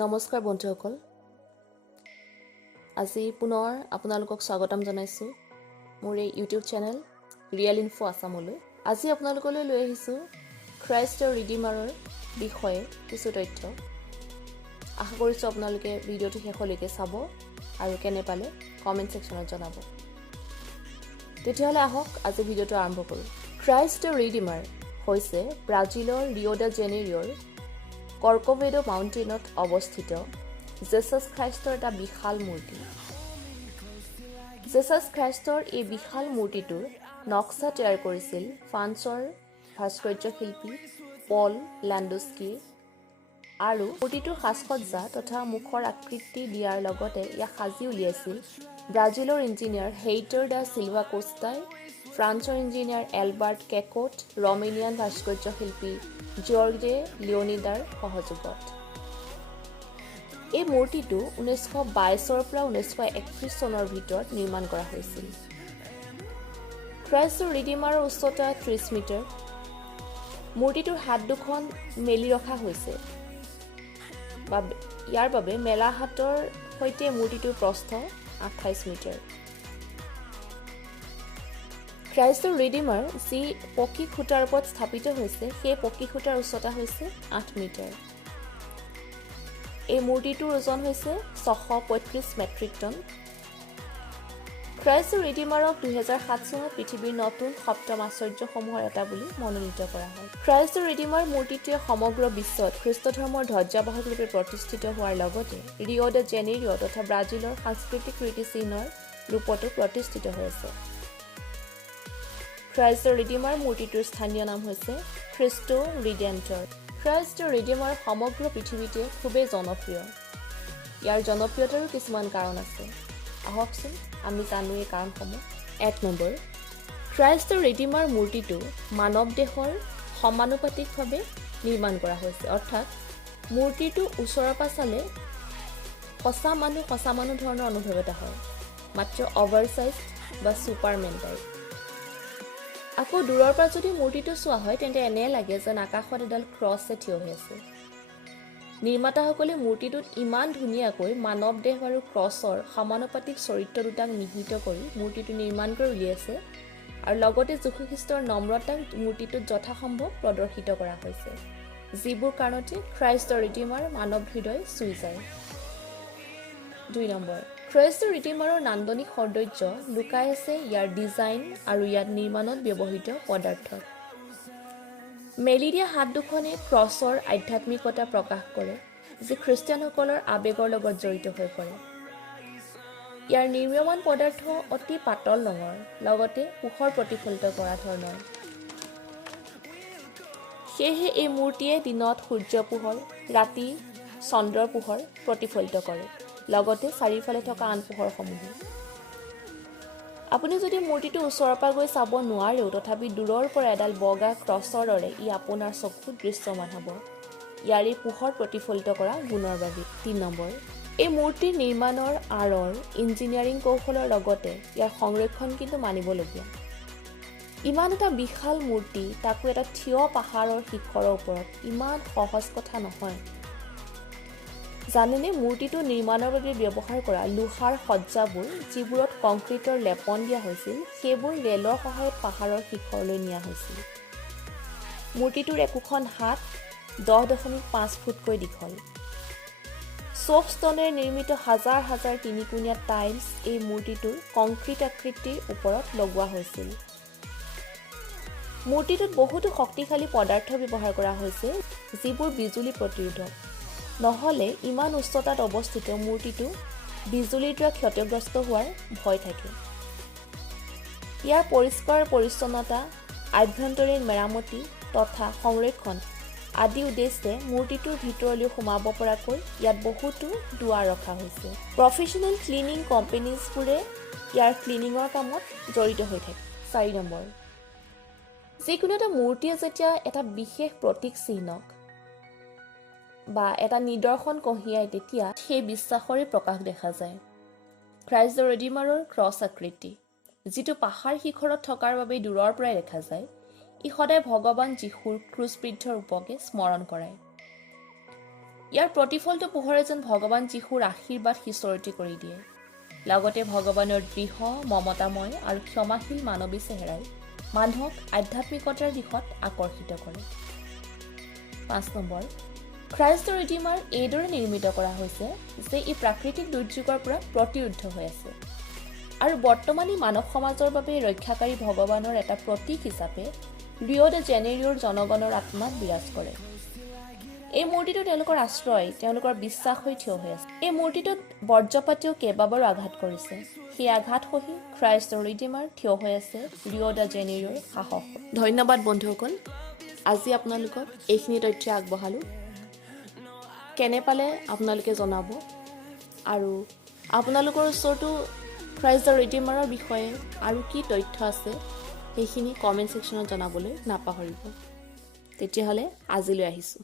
নমস্কাৰ বন্ধুসকল, আজি পুনৰ আপোনালোকক স্বাগতম জনাইছোঁ মোৰ এই ইউটিউব চেনেল ৰিয়েল ইনফো আছামলৈ। আজি আপোনালোকলৈ লৈ আহিছোঁ খ্ৰাইষ্ট ৰিডিমাৰৰ বিষয়ে কিছু তথ্য। আশা কৰিছোঁ আপোনালোকে ভিডিঅ'টো শেষলৈকে চাব আৰু কেনে পালে কমেণ্ট ছেকশ্যনত জনাব। তেতিয়াহ'লে আহক আজি ভিডিঅ'টো আৰম্ভ কৰোঁ। খ্ৰাইষ্ট ৰিডিমাৰ হৈছে ব্ৰাজিলৰ ৰিঅ' ডা জেনেৰিঅ'ৰ কৰ্কভেডো মাউণ্টেইনত অৱস্থিত জেছাছ খ্ৰাইষ্টৰ এটা বিশাল মূৰ্তি। জেছাছ খ্ৰাইষ্টৰ এই বিশাল মূৰ্তিটোৰ নক্সা তৈয়াৰ কৰিছিল ফ্ৰান্সৰ ভাস্কৰ্য শিল্পী পল লেণ্ডস্কি আৰু মূৰ্তিটোৰ সাজসজ্জা তথা মুখৰ আকৃতি দিয়াৰ লগতে ইয়াক সাজি উলিয়াইছিল ব্ৰাজিলৰ ইঞ্জিনিয়াৰ হেইটৰ ডা চিলভা কোষ্টাই, ফ্ৰান্সৰ ইঞ্জিনিয়াৰ এলবাৰ্ট কেকোট, ৰমেনিয়ান ভাস্কৰ্য শিল্পী জৰ্গে লিঅ'নিডাৰ সহযোগত। এই মূৰ্তিটো 1922 পৰা 1931 চনৰ ভিতৰত নিৰ্মাণ কৰা হৈছিল। খ্ৰাইষ্ট ৰিডিমাৰৰ উচ্চতা 30 মিটাৰ। মূৰ্তিটোৰ হাত দুখন মেলি ৰখা হৈছে। ইয়াৰ বাবে মেলা হাতৰ সৈতে মূৰ্তিটোৰ প্ৰস্থ 28 মিটাৰ। খ্ৰাইষ্ট ৰিডিমাৰ যি পকী খুঁটাৰ ওপৰত স্থাপিত হৈছে সেই পকী খুঁটাৰ উচ্চতা হৈছে 8 মিটাৰ। এই মূৰ্তিটোৰ ওজন হৈছে 635 মেট্ৰিক টন। খ্ৰাইষ্ট ৰিডিমাৰক 2007 চনত পৃথিৱীৰ নতুন সপ্তম আশ্চৰ্যসমূহৰ এটা বুলি মনোনীত কৰা হয়। খ্ৰাইষ্ট ৰিডিমাৰ মূৰ্তিটোৱে সমগ্ৰ বিশ্বত খ্ৰীষ্ট ধৰ্মৰ ধ্বজাবাহক ৰূপে প্ৰতিষ্ঠিত হোৱাৰ লগতে ৰিঅ' ডা জেনেৰিঅ' তথা ব্ৰাজিলৰ সাংস্কৃতিক কীৰ্তিচিহ্নৰ ৰূপতো প্ৰতিষ্ঠিত হৈ আছে। খ্ৰাইষ্ট ৰিডিমাৰ মূৰ্তিটোৰ স্থানীয় নাম হৈছে খ্ৰীষ্টো ৰিডেণ্টৰ। খ্ৰাইষ্ট ৰিডিমাৰ সমগ্ৰ পৃথিৱীতে খুবেই জনপ্ৰিয়। ইয়াৰ জনপ্ৰিয়তাৰো কিছুমান কাৰণ আছে। আহকচোন আমি জানো এই কাৰণসমূহ। 1 নম্বৰ, খ্ৰাইষ্ট ৰিডিমাৰ মূৰ্তিটো মানৱ দেহৰ সমানুপাতিকভাৱে নিৰ্মাণ কৰা হৈছে, অৰ্থাৎ মূৰ্তিটো ওচৰৰ পৰা চালে সঁচা মানুহ ধৰণৰ অনুভৱ এটা হয়, মাত্ৰ অভাৰচাইজ বা ছুপাৰমেন টাইপ। আকৌ দূৰৰ পৰা যদি মূৰ্তিটো চোৱা হয় তেন্তে এনে লাগে যেন আকাশত এডাল ক্ৰছে থিয় হৈ আছে। নিৰ্মাতাসকলে মূৰ্তিটোত ইমান ধুনীয়াকৈ মানৱ দেহ আৰু ক্ৰছৰ সমানুপাতিক চৰিত্ৰ দুটাক নিহিত কৰি মূৰ্তিটো নিৰ্মাণ কৰি উলিয়াইছে আৰু লগতে যীশু খ্ৰীষ্টৰ নম্ৰতাক মূৰ্তিটোত যথাসম্ভৱ প্ৰদৰ্শিত কৰা হৈছে, যিবোৰ কাৰণতে খ্ৰাইষ্ট ৰিডিমাৰ মানৱ হৃদয় চুই যায়। 2 নম্বৰ, খ্ৰাইষ্ট ৰিডিমাৰৰ নান্দনিক সৌন্দৰ্য লুকাই আছে ইয়াৰ ডিজাইন আৰু ইয়াত নিৰ্মাণত ব্যৱহৃত পদাৰ্থত। মেলি দিয়া হাত দুখনে ক্ৰছৰ আধ্যাত্মিকতা প্ৰকাশ কৰে, যি খ্ৰীষ্টিয়ানসকলৰ আৱেগৰ লগত জড়িত হৈ পৰে। ইয়াৰ নিৰ্মীয়মান পদাৰ্থ অতি পাতল ৰঙৰ, লগতে পোহৰ প্ৰতিফলিত কৰা ধৰণৰ। সেয়েহে এই মূৰ্তিয়ে দিনত সূৰ্য পোহৰ, ৰাতি চন্দ্ৰৰ পোহৰ প্ৰতিফলিত কৰে, লগতে চাৰিওফালে থকা আন পোহৰসমূহো। আপুনি যদি মূৰ্তিটো ওচৰৰ পৰা গৈ চাব নোৱাৰেও তথাপি দূৰৰ পৰা এডাল বগা ক্ৰছৰ দৰে ই আপোনাৰ চকুত দৃশ্যমান হ'ব, ইয়াৰ এই পোহৰ প্ৰতিফলিত কৰা গুণৰ বাবে। 3 নম্বৰ, এই মূৰ্তিৰ নিৰ্মাণৰ আঁৰৰ ইঞ্জিনিয়াৰিং কৌশলৰ লগতে ইয়াৰ সংৰক্ষণ কিন্তু মানিবলগীয়া। ইমান এটা বিশাল মূৰ্তি, তাকো এটা থিয় পাহাৰৰ শিখৰৰ ওপৰত, ইমান সহজ কথা নহয়। জানেনে মূৰ্তিটো নিৰ্মাণৰ বাবে ব্যৱহাৰ কৰা লোহাৰ সজ্জাবোৰ যিবোৰত কংক্ৰিটৰ লেপন দিয়া হৈছিল সেইবোৰ ৰেলৰ সহায়ত পাহাৰৰ শিখৰলৈ নিয়া হৈছিল। মূৰ্তিটোৰ একোখন হাত 10.5 ফুটকৈ দীঘল। চফ ষ্টনেৰে নিৰ্মিত হাজাৰ হাজাৰ তিনিকোণীয়া টাইলছ এই মূৰ্তিটোৰ কংক্ৰিট আকৃতিৰ ওপৰত লগোৱা হৈছিল। মূৰ্তিটোত বহুতো শক্তিশালী পদাৰ্থ ব্যৱহাৰ কৰা হৈছে যিবোৰ বিজুলী প্ৰতিৰোধক। নহ'লে ইমান উচ্চতাত অৱস্থিত মূৰ্তিটো বিজুলীৰ দ্বাৰা ক্ষতিগ্ৰস্ত হোৱাৰ ভয় থাকে। ইয়াৰ পৰিষ্কাৰ পৰিচ্ছন্নতা, আভ্যন্তৰীণ মেৰামতি তথা সংৰক্ষণ আদি উদ্দেশ্যে মূৰ্তিটোৰ ভিতৰলৈ সোমাব পৰাকৈ ইয়াত বহুতো দুৱাৰ ৰখা হৈছে। প্ৰফেশ্যনেল ক্লিনিং কোম্পানীজবোৰে ইয়াৰ ক্লিনিঙৰ কামত জড়িত হৈ থাকে। 4 নম্বৰ, যিকোনো এটা মূৰ্তিয়ে যেতিয়া এটা বিশেষ প্ৰতীক চিহ্নক বা এটা নিদৰ্শন কঢ়িয়ায় তেতিয়া সেই বিশ্বাসৰে প্ৰকাশ দেখা যায়। খ্ৰাইষ্ট ৰিডিমাৰৰ ক্ৰছ আকৃতি, যিটো পাহাৰ শিখৰত থকাৰ বাবে দূৰৰ পৰাই দেখা যায়, ই সদায় ভগৱান যীশুৰ ক্ৰুচবিদ্ধ ৰূপকে স্মৰণ কৰায়। ইয়াৰ প্ৰতিফলটো পোহৰে যেন ভগৱান যীশুৰ আশীৰ্বাদ সিঁচৰতি কৰি দিয়ে। লগতে ভগৱানৰ দৃঢ় মমতাময় আৰু ক্ষমাশীল মানৱী চেহেৰাই মানুহক আধ্যাত্মিকতাৰ দিশত আকৰ্ষিত কৰে। 5 নম্বৰ, খ্ৰাইষ্ট দ্য ৰিডিমাৰ এইদৰে নিৰ্মিত কৰা হৈছে যে ই প্ৰাকৃতিক দুৰ্যোগৰ পৰা প্ৰতিৰোধ হৈ আছে আৰু বৰ্তমানী মানৱ সমাজৰ বাবে ৰক্ষাকাৰী ভগৱানৰ এটা প্ৰতীক হিচাপে ৰিঅ' ডে জেনেৰিঅ'ৰ জনগণৰ আত্মাত বিৰাজ কৰে। এই মূৰ্তিটো তেওঁলোকৰ আশ্ৰয়, তেওঁলোকৰ বিশ্বাস হৈ থিয় হৈ আছে। এই মূৰ্তিটোত বজ্ৰপাতেও কেইবাবাৰো আঘাত কৰিছে। সেই আঘাত সহি খ্ৰাইষ্ট দ্য ৰিডিমাৰ থিয় হৈ আছে ৰিঅ' ডে জেনেৰিঅ'ৰ সাহস। ধন্যবাদ বন্ধুসকল, আজি আপোনালোকক এইখিনি তথ্য আগবঢ়ালোঁ। কেনে পালে আপোনালোকে জনাব আৰু আপোনালোকৰ ওচৰতো খ্ৰাইষ্ট দ্য ৰিডিমাৰৰ বিষয়ে আৰু কি তথ্য আছে সেইখিনি কমেণ্ট ছেকশ্যনত জনাবলৈ নাপাহৰিব। তেতিয়াহ'লে আজিলৈ আহিছোঁ।